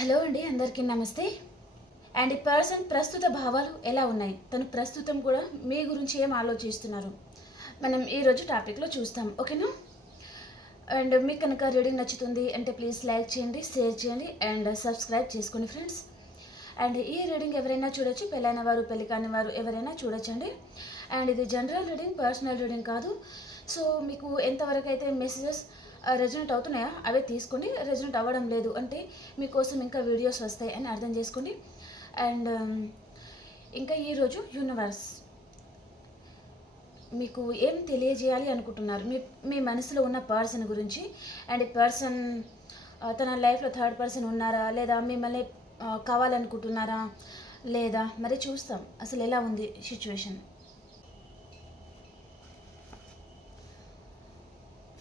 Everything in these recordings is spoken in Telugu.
హలో అండి అందరికీ నమస్తే. అండ్ ఈ పర్సన్ ప్రస్తుత భావాలు ఎలా ఉన్నాయి? తను ప్రస్తుతం కూడా మీ గురించి ఏం ఆలోచిస్తున్నారు? మనం ఈరోజు టాపిక్లో చూస్తాం ఓకేనా? అండ్ మీకు కనుక రీడింగ్ నచ్చుతుంది అంటే ప్లీజ్ లైక్ చేయండి షేర్ చేయండి అండ్ సబ్స్క్రైబ్ చేసుకోండి ఫ్రెండ్స్. అండ్ ఈ రీడింగ్ ఎవరైనా చూడొచ్చు పెళ్ళైన వారు పెళ్ళి కాని వారు ఎవరైనా చూడొచ్చండి. అండ్ ఇది జనరల్ రీడింగ్ పర్సనల్ రీడింగ్ కాదు. సో మీకు ఎంతవరకు అయితే మెసేజెస్ రెజనెంట్ అవుతున్నాయా? అవే తీసుకోండి రెజనెంట్ అవ్వడం లేదు. అంటే మీకోసం ఇంకా వీడియోస్ వస్తాయి అని అర్థం చేసుకోండి. అండ్ um, ఇంకా ఈరోజు యూనివర్స్ మీకు ఏం తెలియజేయాలి అనుకుంటున్నారు? మీ మీ మనసులో ఉన్న పర్సన్ గురించి. అండ్ పర్సన్ తన లైఫ్లో థర్డ్ పర్సన్ ఉన్నారా? లేదా మిమ్మల్ని కావాలనుకుంటున్నారా? లేదా? మరి చూస్తాం. అసలు ఎలా ఉంది సిచ్యువేషన్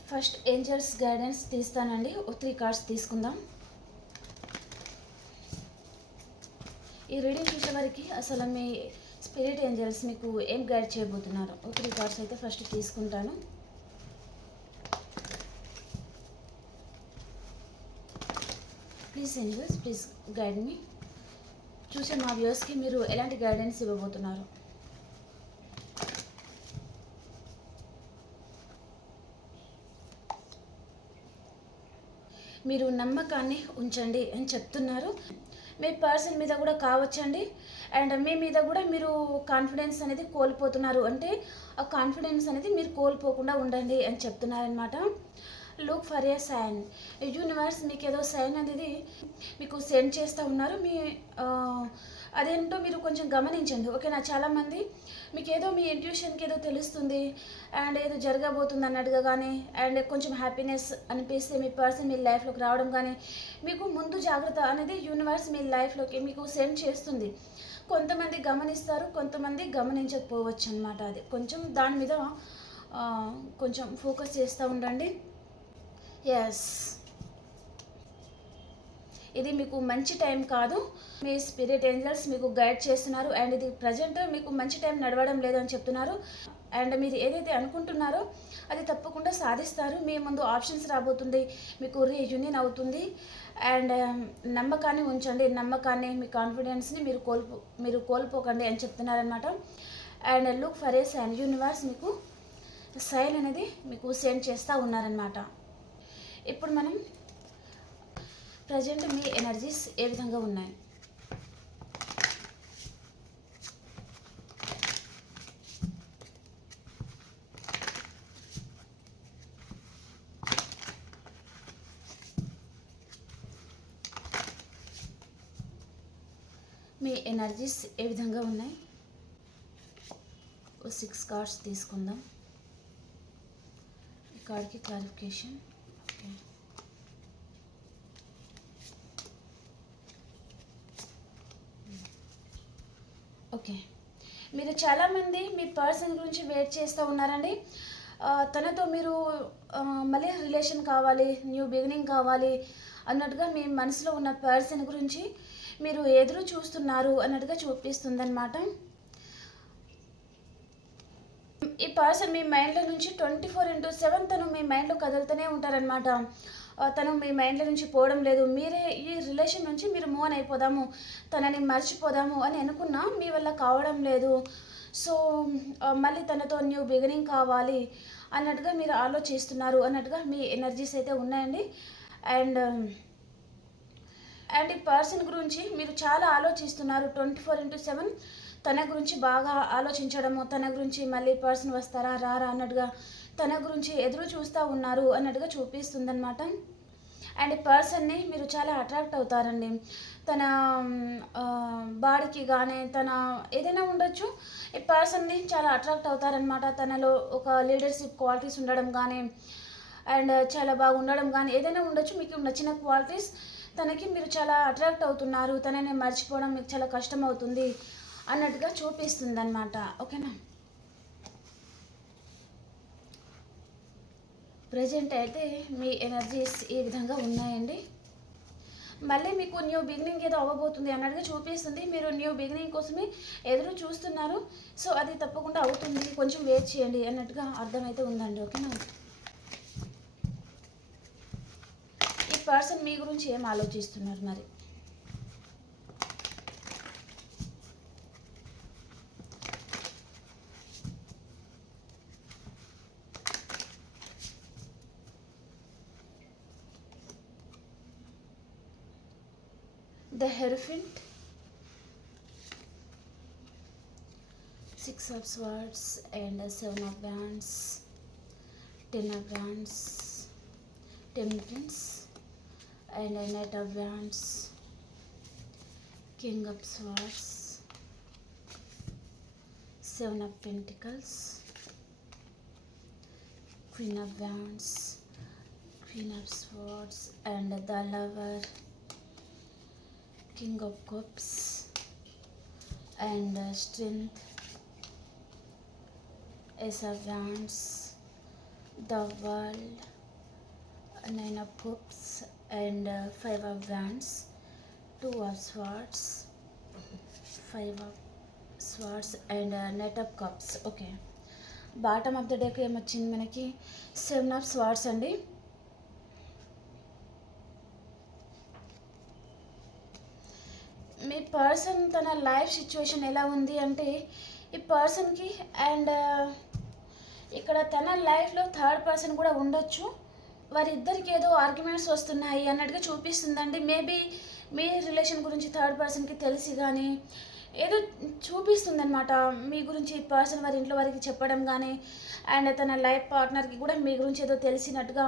ఫస్ట్ ఏంజల్స్ గైడెన్స్ తీస్తానండి. ఓ త్రీ కార్డ్స్ తీసుకుందాం. ఈ రీడింగ్ చూసేవారికి అసలు మీ స్పిరిట్ ఏంజల్స్ మీకు ఏం గైడ్ చేయబోతున్నారు? ఓ త్రీ కార్డ్స్ అయితే ఫస్ట్ తీసుకుంటాను. Please angels please guide me. చూసే మా వ్యూస్కి మీరు ఎలాంటి గైడెన్స్ ఇవ్వబోతున్నారు? మీరు నమ్మకాన్ని ఉంచండి అని చెప్తున్నారు. మీ పర్సన్ మీద కూడా కావచ్చండి. అండ్ మీ మీద కూడా మీరు కాన్ఫిడెన్స్ అనేది కోల్పోతున్నారు. అంటే ఆ కాన్ఫిడెన్స్ అనేది మీరు కోల్పోకుండా ఉండండి అని చెప్తున్నారనమాట look for a sign universe మీకు ఏదో సైన్ అనేది మీకు సెండ్ చేస్తూ ఉన్నారు. మీ అదేంటో మీరు కొంచెం గమనించండి. ఓకేనా? చాలామంది మీకు ఏదో మీ ఇంట్యూషన్కి ఏదో తెలుస్తుంది అండ్ ఏదో జరగబోతుంది అన్నట్టుగా కానీ అండ్ కొంచెం హ్యాపీనెస్ అనిపిస్తే మీ పర్సన్ మీ లైఫ్లోకి రావడం కానీ మీకు ముందు జాగ్రత్త అనేది యూనివర్స్ మీ లైఫ్లోకి మీకు సెండ్ చేస్తుంది. కొంతమంది గమనిస్తారు కొంతమంది గమనించకపోవచ్చు అనమాట అది. కొంచెం దాని మీద కొంచెం ఫోకస్ చేస్తూ ఉండండి. ఎస్ ఇది మీకు మంచి టైం కాదు. మీ స్పిరిట్ ఏంజల్స్ మీకు గైడ్ చేస్తున్నారు. అండ్ ఇది ప్రజెంట్ మీకు మంచి టైం నడవడం లేదని చెప్తున్నారు. అండ్ మీరు ఏదైతే అనుకుంటున్నారో అది తప్పకుండా సాధిస్తారు. మీ ముందు ఆప్షన్స్ రాబోతుంది. మీకు రీయూనియన్ అవుతుంది. అండ్ um, నమ్మకాన్ని ఉంచండి. నమ్మకాన్ని మీ కాన్ఫిడెన్స్ని మీరు కోల్పో మీరు కోల్పోకండి అని చెప్తున్నారనమాట and look for a sign universe మీకు సైన్ అనేది మీకు సెండ్ చేస్తూ ఉన్నారనమాట ఇప్పుడు మనం ప్రజెంట్ మీ ఎనర్జీస్ ఏ విధంగా ఉన్నాయి? మీ ఎనర్జీస్ ఏ విధంగా ఉన్నాయి? ఓ సిక్స్ కార్డ్స్ తీసుకుందాం. ఈ కార్డ్కి క్లారిఫికేషన్. ఓకే. ఓకే. మీరు చాలామంది మీ పర్సన్ గురించి వెయిట్ చేస్తూ ఉన్నారండి. తనతో మీరు మళ్ళీ రిలేషన్ కావాలి న్యూ బిగినింగ్ కావాలి అన్నట్టుగా మీ మనసులో ఉన్న పర్సన్ గురించి మీరు ఎదురు చూస్తున్నారు అన్నట్టుగా చూపిస్తుందన్నమాట. ఈ పర్సన్ మీ మైండ్లో నుంచి ట్వంటీ ఫోర్ ఇంటూ సెవెన్ తను మీ మైండ్లో కదులుతూనే ఉంటారనమాట తను మీ మైండ్లో నుంచి పోవడం లేదు. మీరే ఈ రిలేషన్ నుంచి మీరు మూవ్ అయిపోదాము తనని మర్చిపోదాము అని అనుకున్నా మీ వల్ల కావడం లేదు. సో మళ్ళీ తనతో న్యూ బిగినింగ్ కావాలి అన్నట్టుగా మీరు ఆలోచిస్తున్నారు. అన్నట్టుగా మీ ఎనర్జీస్ అయితే ఉన్నాయండి. అండ్ అండ్ ఈ పర్సన్ గురించి మీరు చాలా ఆలోచిస్తున్నారు. ట్వంటీ ఫోర్ ఇంటూ సెవెన్ తన గురించి బాగా ఆలోచించడము తన గురించి మళ్ళీ పర్సన్ వస్తారా రారా అన్నట్టుగా తన గురించి ఎదురు చూస్తూ ఉన్నారు అన్నట్టుగా చూపిస్తుందన్నమాట. అండ్ ఈ పర్సన్ని మీరు చాలా అట్రాక్ట్ అవుతారండి. తన బాడీకి కానీ తన ఏదైనా ఉండొచ్చు. ఈ పర్సన్ని చాలా అట్రాక్ట్ అవుతారనమాట తనలో ఒక లీడర్షిప్ క్వాలిటీస్ ఉండడం కానీ అండ్ చాలా బాగా ఉండడం కానీ ఏదైనా ఉండొచ్చు. మీకు నచ్చిన క్వాలిటీస్ తనకి మీరు చాలా అట్రాక్ట్ అవుతున్నారు. తనని మర్చిపోవడం మీకు చాలా కష్టం అవుతుంది అన్నట్టుగా చూపిస్తుంది అనమాట ఓకేనా? ప్రజెంట్ అయితే మీ ఎనర్జీస్ ఈ విధంగా ఉన్నాయండి. మళ్ళీ మీకు న్యూ బిగినింగ్ ఏదో అవ్వబోతుంది అన్నట్టుగా చూపిస్తుంది. మీరు న్యూ బిగినింగ్ కోసమే ఎదురు చూస్తున్నారు. సో అది తప్పకుండా అవుతుంది. కొంచెం వెయిట్ చేయండి అన్నట్టుగా అర్థమైతే ఉందండి. ఓకేనా? ఈ పర్సన్ మీ గురించి ఏం ఆలోచిస్తున్నారు మరి? The Hierophant, Six of Swords, and Seven of Wands, Ten of Wands, Temperance, and a Knight of Wands, King of Swords, Seven of Pentacles, Queen of Wands, Queen of Swords, and the Lover, King of Cups, and uh, Strength, Ace of Wands, the World, Nine of Cups, and uh, Five of Wands, Two of Swords, Five of Swords, and uh, Knight of Cups. Okay bottom of the డేకి ఏమొచ్చింది మనకి సెవెన్ ఆఫ్ స్వార్డ్స్ అండి ఈ పర్సన్ తన లైఫ్ సిచ్యువేషన్ ఎలా ఉంది అంటే ఈ పర్సన్కి అండ్ uh, ఇక్కడ తన లైఫ్లో థర్డ్ పర్సన్ కూడా ఉండొచ్చు. వారిద్దరికి ఏదో ఆర్గ్యుమెంట్స్ వస్తున్నాయి అన్నట్టుగా చూపిస్తుందండి. మేబీ మీ రిలేషన్ గురించి థర్డ్ పర్సన్కి తెలిసి కానీ ఏదో చూపిస్తుంది అనమాట మీ గురించి పర్సన్ వారి ఇంట్లో వారికి చెప్పడం కానీ అండ్ తన లైఫ్ పార్ట్నర్కి కూడా మీ గురించి ఏదో తెలిసినట్టుగా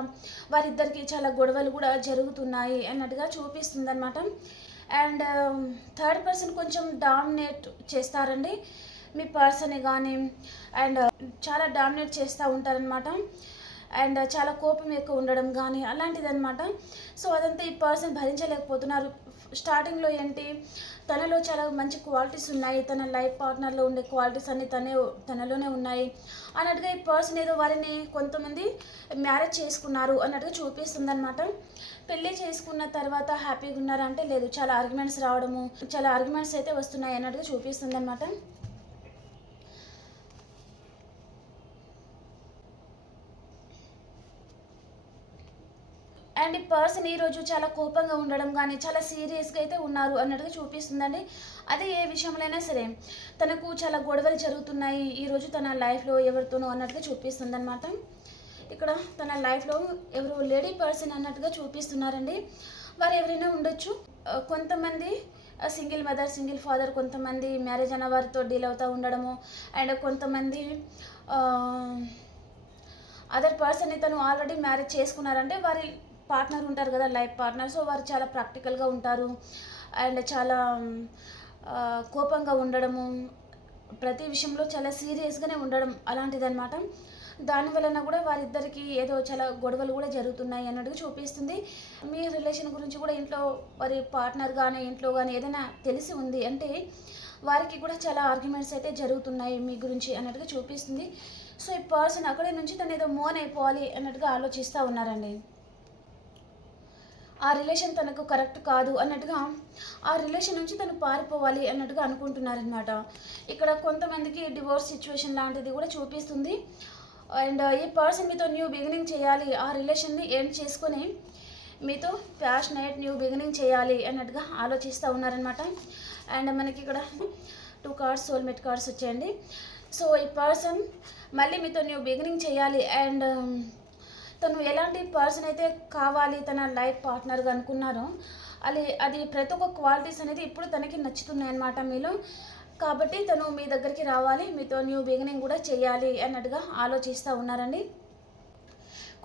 వారిద్దరికి చాలా గొడవలు కూడా జరుగుతున్నాయి అన్నట్టుగా చూపిస్తుంది అనమాట అండ్ um, థర్డ్ పర్సన్ కొంచెం డామినేట్ చేస్తారండి. మీ పర్సన్ కానీ అండ్ చాలా డామినేట్ చేస్తూ ఉంటారనమాట అండ్ చాలా కోపం ఎక్కువ ఉండడం కానీ అలాంటిది అనమాట సో అదంతా ఈ పర్సన్ భరించలేకపోతున్నారు. స్టార్టింగ్లో ఏంటి తనలో చాలా మంచి క్వాలిటీస్ ఉన్నాయి. తన లైఫ్ పార్ట్నర్లో ఉండే క్వాలిటీస్ అన్ని తనే తనలోనే ఉన్నాయి. అన్నట్టుగా ఈ పర్సన్ ఏదో వారిని కొంతమంది మ్యారేజ్ చేసుకున్నారు అన్నట్టుగా చూపిస్తుంది అనమాట పెళ్ళి చేసుకున్న తర్వాత హ్యాపీగా ఉన్నారంటే లేదు చాలా ఆర్గ్యుమెంట్స్ రావడము చాలా ఆర్గ్యుమెంట్స్ అయితే వస్తున్నాయి అన్నట్టుగా చూపిస్తుంది అనమాట అండ్ ఈ పర్సన్ ఈరోజు చాలా కోపంగా ఉండడం కానీ చాలా సీరియస్గా అయితే ఉన్నారు అన్నట్టుగా చూపిస్తుందండి. అదే ఏ విషయంలోనైనా సరే తనకు చాలా గొడవలు జరుగుతున్నాయి ఈరోజు తన లైఫ్లో ఎవరితోనో అన్నట్టుగా చూపిస్తుంది అనమాట ఇక్కడ తన లైఫ్లో ఎవరు లేడీ పర్సన్ అన్నట్టుగా చూపిస్తున్నారండి. వారు ఎవరైనా ఉండొచ్చు. కొంతమంది సింగిల్ మదర్ సింగిల్ ఫాదర్ కొంతమంది మ్యారేజ్ అయిన వారితో డీల్ అవుతూ ఉండడము. అండ్ కొంతమంది అదర్ పర్సన్ తను ఆల్రెడీ మ్యారేజ్ చేసుకున్నారంటే వారి పార్ట్నర్ ఉంటారు కదా లైఫ్ పార్ట్నర్ సో వారు చాలా ప్రాక్టికల్గా ఉంటారు. అండ్ చాలా కోపంగా ఉండడము. ప్రతి విషయంలో చాలా సీరియస్గానే ఉండడం అలాంటిదన్నమాట. దాని వలన కూడా వారిద్దరికి ఏదో చాలా గొడవలు కూడా జరుగుతున్నాయి అన్నట్టుగా చూపిస్తుంది. మీ రిలేషన్ గురించి కూడా ఇంట్లో వారి పార్ట్నర్ కానీ ఇంట్లో కానీ ఏదైనా తెలిసి ఉంది అంటే వారికి కూడా చాలా ఆర్గ్యుమెంట్స్ అయితే జరుగుతున్నాయి మీ గురించి అన్నట్టుగా చూపిస్తుంది. సో ఈ పర్సన్ అక్కడే నుంచి తను ఏదో మోన్ అయిపోవాలి అన్నట్టుగా ఆలోచిస్తూ ఉన్నారండి. ఆ రిలేషన్ తనకు కరెక్ట్ కాదు అన్నట్టుగా ఆ రిలేషన్ నుంచి తను పారిపోవాలి అన్నట్టుగా అనుకుంటున్నారనమాట ఇక్కడ కొంతమందికి డివోర్స్ సిచ్యువేషన్ లాంటిది కూడా చూపిస్తుంది. అండ్ ఈ పర్సన్ మీతో న్యూ బిగినింగ్ చేయాలి ఆ రిలేషన్ని ఎండ్ చేసుకొని మీతో ప్యాషనేట్ న్యూ బిగినింగ్ చేయాలి అన్నట్టుగా ఆలోచిస్తూ ఉన్నారనమాట అండ్ మనకి ఇక్కడ టూ కార్డ్స్ సోల్మేట్ కార్డ్స్ వచ్చాయండి. సో ఈ పర్సన్ మళ్ళీ మీతో న్యూ బిగినింగ్ చేయాలి అండ్ తను ఎలాంటి పర్సన్ అయితే కావాలి తన లైఫ్ పార్ట్నర్గా అనుకున్నారో అది అది ప్రతి ఒక్క క్వాలిటీస్ అనేది ఇప్పుడు తనకి నచ్చుతున్నాయి అన్నమాట మీలో కాబట్టి తను మీ దగ్గరికి రావాలి మీతో న్యూ బిగినింగ్ కూడా చేయాలి అన్నట్టుగా ఆలోచిస్తూ ఉన్నారండి.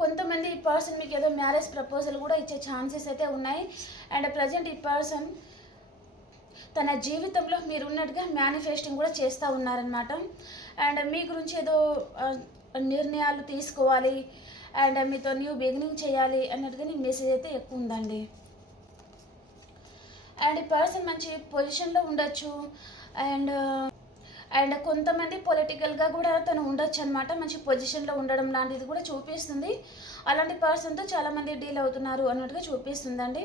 కొంతమంది ఈ పర్సన్ మీకు ఏదో మ్యారేజ్ ప్రపోజల్ కూడా ఇచ్చే ఛాన్సెస్ అయితే ఉన్నాయి. అండ్ ప్రజెంట్ ఈ పర్సన్ తన జీవితంలో మీరు ఉన్నట్టుగా మేనిఫెస్టింగ్ కూడా చేస్తూ ఉన్నారనమాట అండ్ మీ గురించి ఏదో నిర్ణయాలు తీసుకోవాలి. అండ్ మీతో న్యూ బిగినింగ్ చేయాలి అన్నట్టుగా నీ మెసేజ్ అయితే ఎక్కువ ఉందండి. అండ్ ఈ పర్సన్ మంచి పొజిషన్లో ఉండొచ్చు. అండ్ అండ్ కొంతమంది పొలిటికల్గా కూడా తను ఉండొచ్చు అనమాట మంచి పొజిషన్లో ఉండడం లాంటిది కూడా చూపిస్తుంది. అలాంటి పర్సన్తో చాలామంది డీల్ అవుతున్నారు అన్నట్టుగా చూపిస్తుందండి.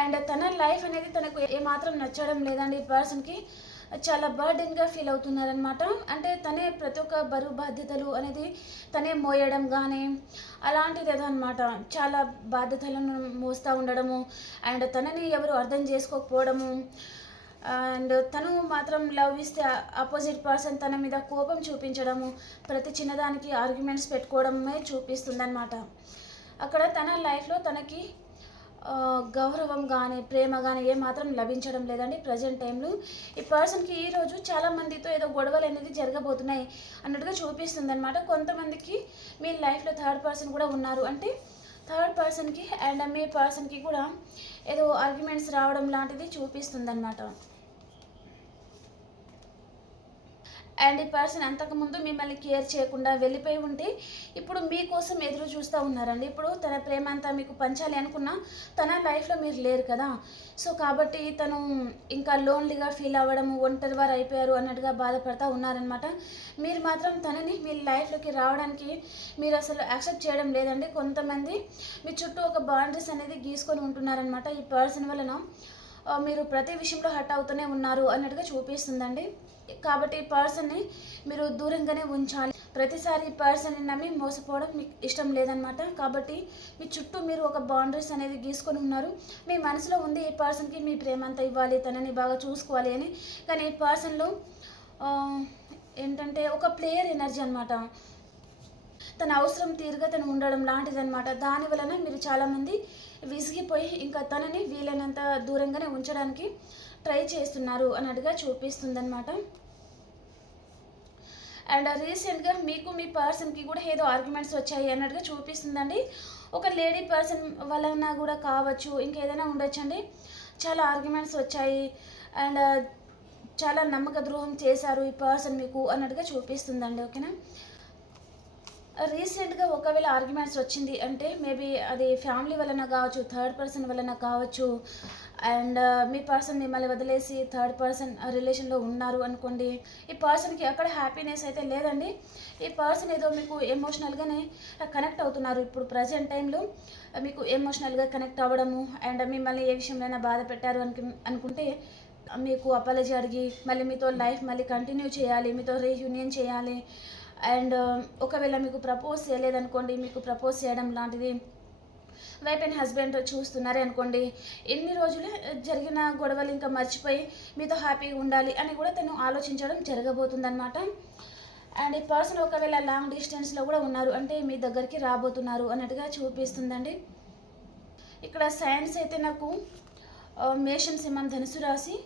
అండ్ తన లైఫ్ అనేది తనకు ఏమాత్రం నచ్చడం లేదండి ఈ పర్సన్కి. చాలా బర్డెన్గా ఫీల్ అవుతున్నారనమాట అంటే తనే ప్రతి ఒక్క బరువు బాధ్యతలు అనేది తనే మోయడం కానీ అలాంటిది ఏదో అనమాట చాలా బాధ్యతలను మోస్తూ ఉండడము అండ్ తనని ఎవరు అర్థం చేసుకోకపోవడము అండ్ తను మాత్రం లవ్ ఇస్తే ఆపోజిట్ పర్సన్ తన మీద కోపం చూపించడము ప్రతి చిన్నదానికి ఆర్గ్యుమెంట్స్ పెట్టుకోవడమే చూపిస్తుందన్నమాట. అక్కడ తన లైఫ్లో తనకి గౌరవం కానీ ప్రేమ కానీ ఏమాత్రం లభించడం లేదండి ప్రజెంట్ టైంలో. ఈ పర్సన్కి ఈరోజు చాలా మందితో ఏదో గొడవలు అనేది జరగబోతున్నాయి అన్నట్టుగా చూపిస్తుంది అనమాట కొంతమందికి మీ లైఫ్లో థర్డ్ పర్సన్ కూడా ఉన్నారు. అంటే థర్డ్ పర్సన్కి అండ్ మీ పర్సన్కి కూడా ఏదో ఆర్గ్యుమెంట్స్ రావడం లాంటిది చూపిస్తుంది అనమాట అండ్ ఈ పర్సన్ అంతకుముందు మిమ్మల్ని కేర్ చేయకుండా వెళ్ళిపోయి ఉంటే ఇప్పుడు మీకోసం ఎదురు చూస్తూ ఉన్నారండి. ఇప్పుడు తన ప్రేమ అంతా మీకు పంచాలి అనుకున్నా తన లైఫ్లో మీరు లేరు కదా. సో కాబట్టి తను ఇంకా లోన్లీగా ఫీల్ అవ్వడం ఒంటరి వారు అయిపోయారు అన్నట్టుగా బాధపడతా ఉన్నారనమాట మీరు మాత్రం తనని మీ లైఫ్లోకి రావడానికి మీరు అసలు యాక్సెప్ట్ చేయడం లేదండి. కొంతమంది మీ చుట్టూ ఒక బౌండరీస్ అనేది గీసుకొని ఉంటున్నారనమాట ఈ పర్సన్ వలన మీరు ప్రతి విషయంలో హట్ అవుతూనే ఉన్నారు అన్నట్టుగా చూపిస్తుందండి. కాబట్టి ఈ పర్సన్ని మీరు దూరంగానే ఉంచాలి. ప్రతిసారి పర్సన్ పర్సన్ని నమ్మి మోసపోవడం మీకు ఇష్టం లేదనమాట కాబట్టి మీ చుట్టూ మీరు ఒక బౌండరీస్ అనేది గీసుకొని ఉన్నారు. మీ మనసులో ఉంది ఈ పర్సన్కి మీ ప్రేమ అంతా ఇవ్వాలి తనని బాగా చూసుకోవాలి అని. కానీ ఈ పర్సన్లో ఏంటంటే ఒక ప్లేయర్ ఎనర్జీ అనమాట తన అవసరం తీరుగా తను ఉండడం లాంటిదనమాట దాని వలన మీరు చాలామంది విసిగిపోయి ఇంకా తనని వీలైనంత దూరంగానే ఉంచడానికి ట్రై చేస్తున్నారు అన్నట్టుగా చూపిస్తుందన్నమాట. అండ్ రీసెంట్గా మీకు మీ పర్సన్కి కూడా ఏదో ఆర్గ్యుమెంట్స్ వచ్చాయి అన్నట్టుగా చూపిస్తుందండి. ఒక లేడీ పర్సన్ వలన కూడా కావచ్చు ఇంకేదైనా ఉండొచ్చండి. చాలా ఆర్గ్యుమెంట్స్ వచ్చాయి. అండ్ చాలా నమ్మక ద్రోహం చేశారు ఈ పర్సన్ మీకు అన్నట్టుగా చూపిస్తుందండి ఓకేనా? రీసెంట్గా ఒకవేళ ఆర్గ్యుమెంట్స్ వచ్చింది అంటే మేబీ అది ఫ్యామిలీ వలన కావచ్చు థర్డ్ పర్సన్ వలన కావచ్చు అండ్ మీ పర్సన్ మిమ్మల్ని వదిలేసి థర్డ్ పర్సన్ రిలేషన్లో ఉన్నారు అనుకోండి ఈ పర్సన్కి అక్కడ హ్యాపీనెస్ అయితే లేదండి. ఈ పర్సన్ ఏదో మీకు ఎమోషనల్గానే కనెక్ట్ అవుతున్నారు. ఇప్పుడు ప్రజెంట్ టైంలో మీకు ఎమోషనల్గా కనెక్ట్ అవ్వడము అండ్ మిమ్మల్ని ఏ విషయంలోనైనా బాధ పెట్టారు అనుకు అనుకుంటే మీకు అపాలజీ అడిగి మళ్ళీ మీతో లైఫ్ మళ్ళీ కంటిన్యూ చేయాలి మీతో రీయూనియన్ చేయాలి. అండ్ ఒకవేళ మీకు ప్రపోజ్ చేయలేదనుకోండి మీకు ప్రపోజ్ చేయడం లాంటిది వైఫ్ అండ్ హస్బెండ్ చూస్తున్నారే అనుకోండి. ఎన్ని రోజులు జరిగిన గొడవలు ఇంకా మర్చిపోయి మీతో హ్యాపీగా ఉండాలి అని కూడా తను ఆలోచించడం జరగబోతుందన్నమాట. అండ్ ఈ పర్సన్ ఒకవేళ లాంగ్ డిస్టెన్స్లో కూడా ఉన్నారు అంటే మీ దగ్గరికి రాబోతున్నారు అన్నట్టుగా చూపిస్తుందండి. ఇక్కడ సైన్స్ అయితే నాకు మేషం సింహం ధనుసు రాశి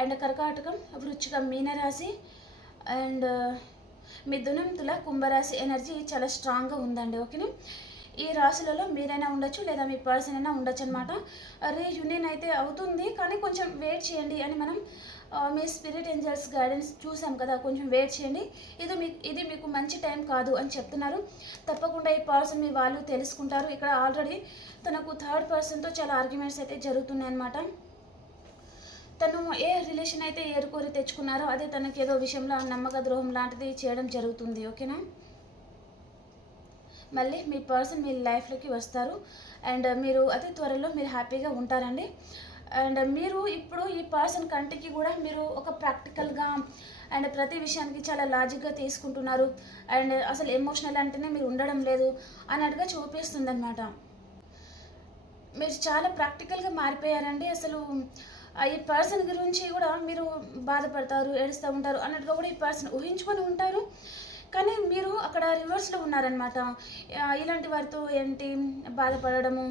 అండ్ కర్కాటకం వృచ్చికం మీన రాశి అండ్ మిథునం తుల కుంభరాశి ఎనర్జీ చాలా స్ట్రాంగ్గా ఉందండి ఓకేనా? ఈ రాశులలో మీరైనా ఉండొచ్చు లేదా మీ పర్సన్ అయినా ఉండొచ్చు అనమాట రీయూనియన్ అయితే అవుతుంది కానీ కొంచెం వెయిట్ చేయండి అని మనం మీ స్పిరిట్ ఏంజల్స్ గైడెన్స్ చూసాం కదా కొంచెం వెయిట్ చేయండి. ఇది మీకు ఇది మీకు మంచి టైం కాదు అని చెప్తున్నారు. తప్పకుండా ఈ పర్సన్ మీ వాళ్ళు తెలుసుకుంటారు. ఇక్కడ ఆల్రెడీ తనకు థర్డ్ పర్సన్తో చాలా ఆర్గ్యుమెంట్స్ అయితే జరుగుతున్నాయి అనమాట తను ఏ రిలేషన్ అయితే ఏరుకోరి తెచ్చుకున్నారో అదే తనకి ఏదో విషయంలో నమ్మక ద్రోహం లాంటిది చేయడం జరుగుతుంది ఓకేనా? మళ్ళీ మీ పర్సన్ మీ లైఫ్లోకి వస్తారు. అండ్ మీరు అతి త్వరలో మీరు హ్యాపీగా ఉంటారండి. అండ్ మీరు ఇప్పుడు ఈ పర్సన్ కంటికి కూడా మీరు ఒక ప్రాక్టికల్గా అండ్ ప్రతి విషయానికి చాలా లాజిక్గా తీసుకుంటున్నారు. అండ్ అసలు ఎమోషనల్ అంటేనే మీరు ఉండడం లేదు అన్నట్టుగా చూపిస్తుంది అనమాట మీరు చాలా ప్రాక్టికల్గా మారిపోయారండి. అసలు ఈ పర్సన్ గురించి కూడా మీరు బాధపడతారు ఏడుస్తూ ఉంటారు అన్నట్టుగా కూడా ఈ పర్సన్ ఊహించుకొని ఉంటారు. కానీ మీరు అక్కడ రివర్స్లో ఉన్నారనమాట ఇలాంటి వారితో ఏంటి బాధపడడము?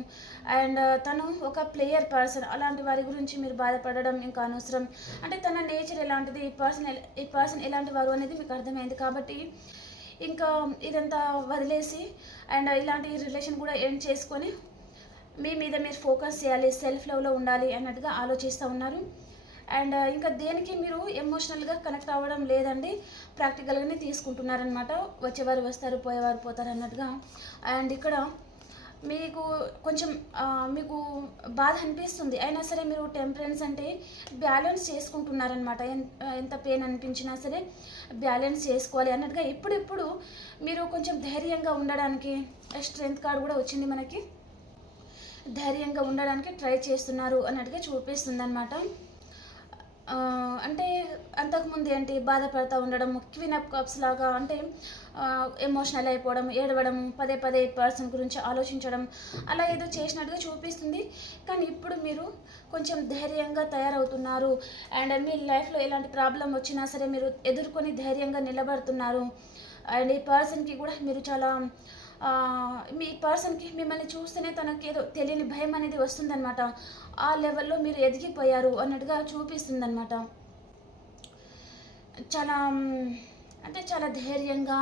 అండ్ తను ఒక ప్లేయర్ పర్సన్ అలాంటి వారి గురించి మీరు బాధపడడం ఇంకా అనవసరం. అంటే తన నేచర్ ఎలాంటిది? ఈ పర్సన్ ఈ పర్సన్ ఎలాంటి వారు అనేది మీకు అర్థమైంది కాబట్టి ఇంకా ఇదంతా వదిలేసి అండ్ ఇలాంటి రిలేషన్ కూడా ఎండ్ చేసుకొని మీ మీద మీరు ఫోకస్ చేయాలి సెల్ఫ్ లవ్లో ఉండాలి అన్నట్టుగా ఆలోచిస్తూ ఉన్నారు. అండ్ ఇంకా దేనికి మీరు ఎమోషనల్గా కనెక్ట్ అవ్వడం లేదండి. ప్రాక్టికల్గానే తీసుకుంటున్నారనమాట వచ్చేవారు వస్తారు పోయేవారు పోతారు అన్నట్టుగా అండ్ ఇక్కడ మీకు కొంచెం మీకు బాధ అనిపిస్తుంది. అయినా సరే మీరు టెంపరెన్స్ అంటే బ్యాలెన్స్ చేసుకుంటున్నారనమాట ఎంత ఎంత పెయిన్ అనిపించినా సరే బ్యాలెన్స్ చేసుకోవాలి అన్నట్టుగా. ఇప్పుడిప్పుడు మీరు కొంచెం ధైర్యంగా ఉండడానికి స్ట్రెంగ్త్ కార్డ్ కూడా వచ్చింది మనకి. ధైర్యంగా ఉండడానికి ట్రై చేస్తున్నారు అన్నట్టుగా చూపిస్తుంది అనమాట అంటే అంతకుముందు ఏంటి బాధపడుతూ ఉండడం క్వీన్ అప్ కప్స్ లాగా అంటే ఎమోషనల్ అయిపోవడం ఏడవడం పదే పదే పర్సన్ గురించి ఆలోచించడం అలా ఏదో చేసినట్టుగా చూపిస్తుంది. కానీ ఇప్పుడు మీరు కొంచెం ధైర్యంగా తయారవుతున్నారు. అండ్ మీ లైఫ్లో ఎలాంటి ప్రాబ్లం వచ్చినా సరే మీరు ఎదుర్కొని ధైర్యంగా నిలబడుతున్నారు. అండ్ ఈ పర్సన్కి కూడా మీరు చాలా మీ పర్సన్కి మిమ్మల్ని చూస్తేనే తనకి ఏదో తెలియని భయం అనేది వస్తుందన్నమాట. ఆ లెవెల్లో మీరు ఎదిగిపోయారు అన్నట్టుగా చూపిస్తుందన్నమాట. చాలా అంటే చాలా ధైర్యంగా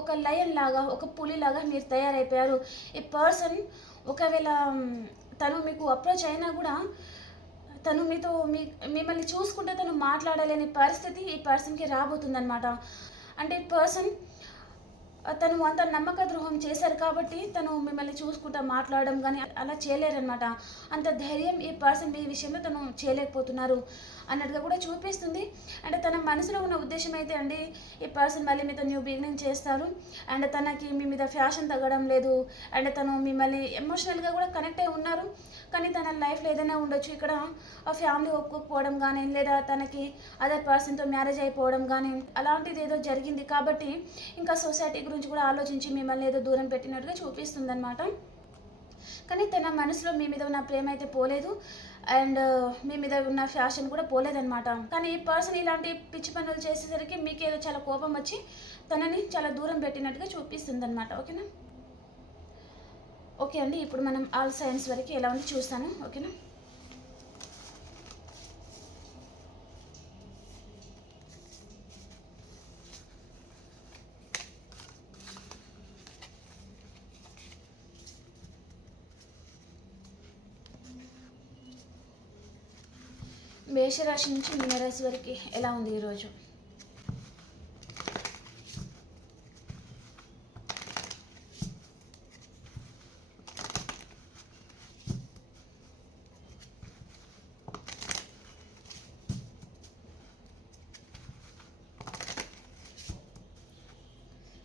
ఒక లయన్ లాగా ఒక పులిలాగా మీరు తయారైపోయారు. ఈ పర్సన్ ఒకవేళ తను మీకు అప్రోచ్ అయినా కూడా తను మీతో మీ మిమ్మల్ని చూసుకుంటే తను మాట్లాడలేని పరిస్థితి ఈ పర్సన్కి రాబోతుందన్నమాట. అంటే పర్సన్ తను అంత నమ్మక ద్రోహం చేశారు కాబట్టి తను మిమ్మల్ని చూసుకుంటా మాట్లాడడం కానీ అలా చేయలేరనమాట అంత ధైర్యం ఈ పర్సన్ మీ విషయంలో తను చేయలేకపోతున్నారు అన్నట్టుగా కూడా చూపిస్తుంది. అంటే తన మనసులో ఉన్న ఉద్దేశం అయితే అండి ఈ పర్సన్ మళ్ళీ మీతో న్యూ బిగినింగ్ చేస్తారు. అండ్ తనకి మీ మీద ఫ్యాషన్ తగ్గడం లేదు. అండ్ తను మిమ్మల్ని ఎమోషనల్గా కూడా కనెక్ట్ అయి ఉన్నారు. కానీ తన లైఫ్లో ఏదైనా ఉండొచ్చు. ఇక్కడ ఆ ఫ్యామిలీ ఒప్పుకోకపోవడం కానీ లేదా తనకి అదర్ పర్సన్తో మ్యారేజ్ అయిపోవడం కానీ అలాంటిది ఏదో జరిగింది కాబట్టి ఇంకా సొసైటీ గురించి కూడా ఆలోచించి మిమ్మల్ని ఏదో దూరం పెట్టినట్టుగా చూపిస్తుంది అనమాట కానీ తన మనసులో మీ మీద ఉన్న ప్రేమ అయితే పోలేదు. అండ్ మీ మీద ఉన్న ఫ్యాషన్ కూడా పోలేదనమాట కానీ ఈ పర్సన్ ఇలాంటి పిచ్చి పనులు చేసేసరికి మీకు ఏదో చాలా కోపం వచ్చి తనని చాలా దూరం పెట్టినట్టుగా చూపిస్తుంది అనమాట ఓకేనా? ఓకే అండి. ఇప్పుడు మనం ఆల్ సైన్స్ వరకు ఎలా ఉంది చూస్తాను. ఓకేనా? మేషరాశి నుంచి మీనరాశి వరకు ఎలా ఉంది ఈరోజు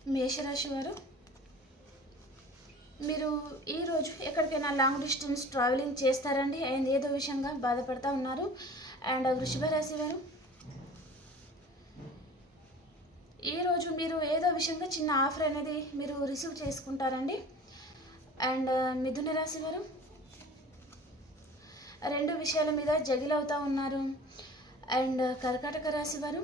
మేషరాశి వారు మీరు ఈరోజు ఎక్కడికైనా లాంగ్ డిస్టెన్స్ ట్రావెలింగ్ చేస్తారండి అండ్ ఏదో విషయంగా బాధపడతా ఉన్నారు. అండ్ వృషభ రాశి వారు ఈరోజు మీరు ఏదో విషయంగా చిన్న ఆఫర్ అనేది మీరు రిసీవ్ చేసుకుంటారండి. అండ్ మిథున రాశి వారు రెండు విషయాల మీద జగిల్ అవుతా ఉన్నారు. అండ్ కర్కాటక రాశి వారు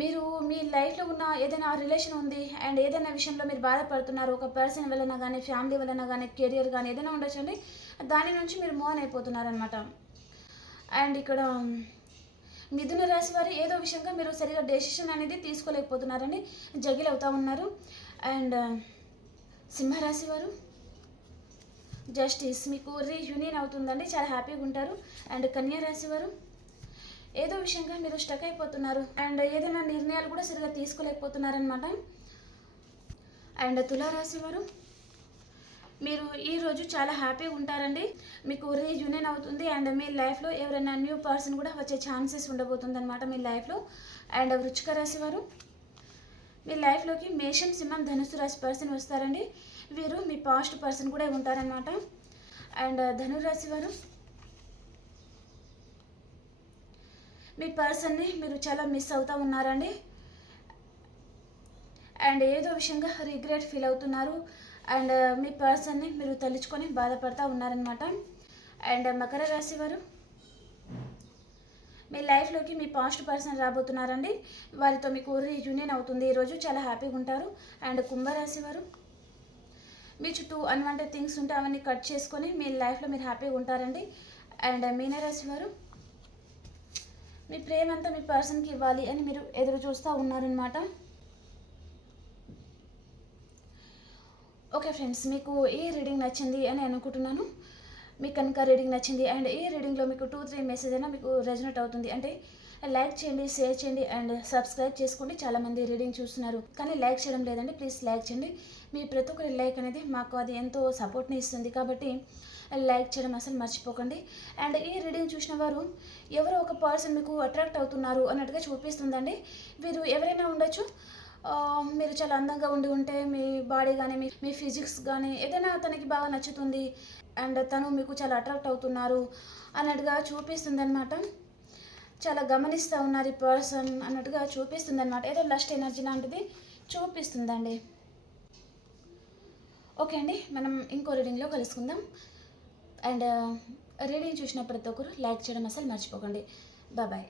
మీరు మీ లైఫ్లో ఉన్న ఏదైనా రిలేషన్ ఉంది అండ్ ఏదైనా విషయంలో మీరు బాధపడుతున్నారు ఒక పర్సన్ వలన కానీ ఫ్యామిలీ వలన కానీ కెరియర్ కానీ ఏదైనా ఉండొచ్చండి. దాని నుంచి మీరు మోన్ అయిపోతున్నారనమాట అండ్ ఇక్కడ మిథున రాశి వారు ఏదో విషయంగా మీరు సరిగా డెసిషన్ అనేది తీసుకోలేకపోతున్నారని జగిల్ అవుతా ఉన్నారు. అండ్ సింహరాశి వారు జస్టిస్ మీకు రీయూనియన్ అవుతుందండి చాలా హ్యాపీగా ఉంటారు. అండ్ కన్యా రాశి వారు ఏదో విషయంగా మీరు స్టక్ అయిపోతున్నారు. అండ్ ఏదైనా నిర్ణయాలు కూడా సరిగా తీసుకోలేకపోతున్నారనమాట అండ్ తులారాశి వారు మీరు ఈరోజు చాలా హ్యాపీగా ఉంటారండి. మీకు రీయూనియన్ అవుతుంది అండ్ మీ లైఫ్లో ఎవరైనా న్యూ పర్సన్ కూడా వచ్చే ఛాన్సెస్ ఉండబోతుంది అనమాట మీ లైఫ్లో అండ్ వృచ్చిక రాశి వారు మీ లైఫ్లోకి మేషం సింహం ధనుసు రాశి పర్సన్ వస్తారండి. వీరు మీ పాస్ట్ పర్సన్ కూడా ఉంటారనమాట అండ్ ధనురాశి వారు మీ పర్సన్ని మీరు చాలా మిస్ అవుతూ ఉన్నారండి. అండ్ ఏదో విషయంగా రిగ్రెట్ ఫీల్ అవుతున్నారు. అండ్ uh, మీ పర్సన్ని మీరు తలుచుకొని బాధపడతా ఉన్నారనమాట అండ్ uh, మకర రాశి వారు మీ లైఫ్లోకి మీ పాస్ట్ పర్సన్ రాబోతున్నారండి. వారితో మీకు యూనియన్ అవుతుంది. ఈరోజు చాలా హ్యాపీగా ఉంటారు. అండ్ కుంభరాశి వారు మీ చుట్టూ అన్వాంటెడ్ థింగ్స్ ఉంటే అవన్నీ కట్ చేసుకొని మీ లైఫ్లో మీరు హ్యాపీగా ఉంటారండి. అండ్ uh, మీనరాశి వారు మీ ప్రేమ అంతా మీ పర్సన్కి ఇవ్వాలి అని మీరు ఎదురు చూస్తూ ఉన్నారనమాట ఓకే ఫ్రెండ్స్ మీకు ఏ రీడింగ్ నచ్చింది అని అనుకుంటున్నాను. మీకు కనుక రీడింగ్ నచ్చింది అండ్ ఈ రీడింగ్లో మీకు టూ త్రీ మెసేజ్ అయినా మీకు రెజనేట్ అవుతుంది. అంటే లైక్ చేయండి షేర్ చేయండి అండ్ సబ్స్క్రైబ్ చేసుకోండి. చాలామంది రీడింగ్ చూస్తున్నారు. కానీ లైక్ చేయడం లేదండి. ప్లీజ్ లైక్ చేయండి. మీ ప్రతి ఒక్కరి లైక్ అనేది మాకు అది ఎంతో సపోర్ట్ని ఇస్తుంది. కాబట్టి లైక్ చేయడం అసలు మర్చిపోకండి. అండ్ ఈ రీడింగ్ చూసిన వారు ఎవరో ఒక పర్సన్ మీకు అట్రాక్ట్ అవుతున్నారు అన్నట్టుగా చూపిస్తుందండి. వీరు ఎవరైనా ఉండొచ్చు. మీరు చాలా అందంగా ఉండి ఉంటే మీ బాడీ కానీ మీ మీ ఫిజిక్స్ కానీ ఏదైనా తనకి బాగా నచ్చుతుంది అండ్ తను మీకు చాలా అట్రాక్ట్ అవుతున్నారు అన్నట్టుగా చూపిస్తుంది అనమాట చాలా గమనిస్తూ ఉన్నారు ఈ పర్సన్ అన్నట్టుగా చూపిస్తుంది అనమాట ఏదో లస్ట్ ఎనర్జీ లాంటిది చూపిస్తుందండి. ఓకే అండి మనం ఇంకో రీడింగ్లో కలుసుకుందాం. అండ్ రీడింగ్ చూసిన ప్రతి ఒక్కరు లైక్ చేయడం అసలు మర్చిపోకండి. బాయ్.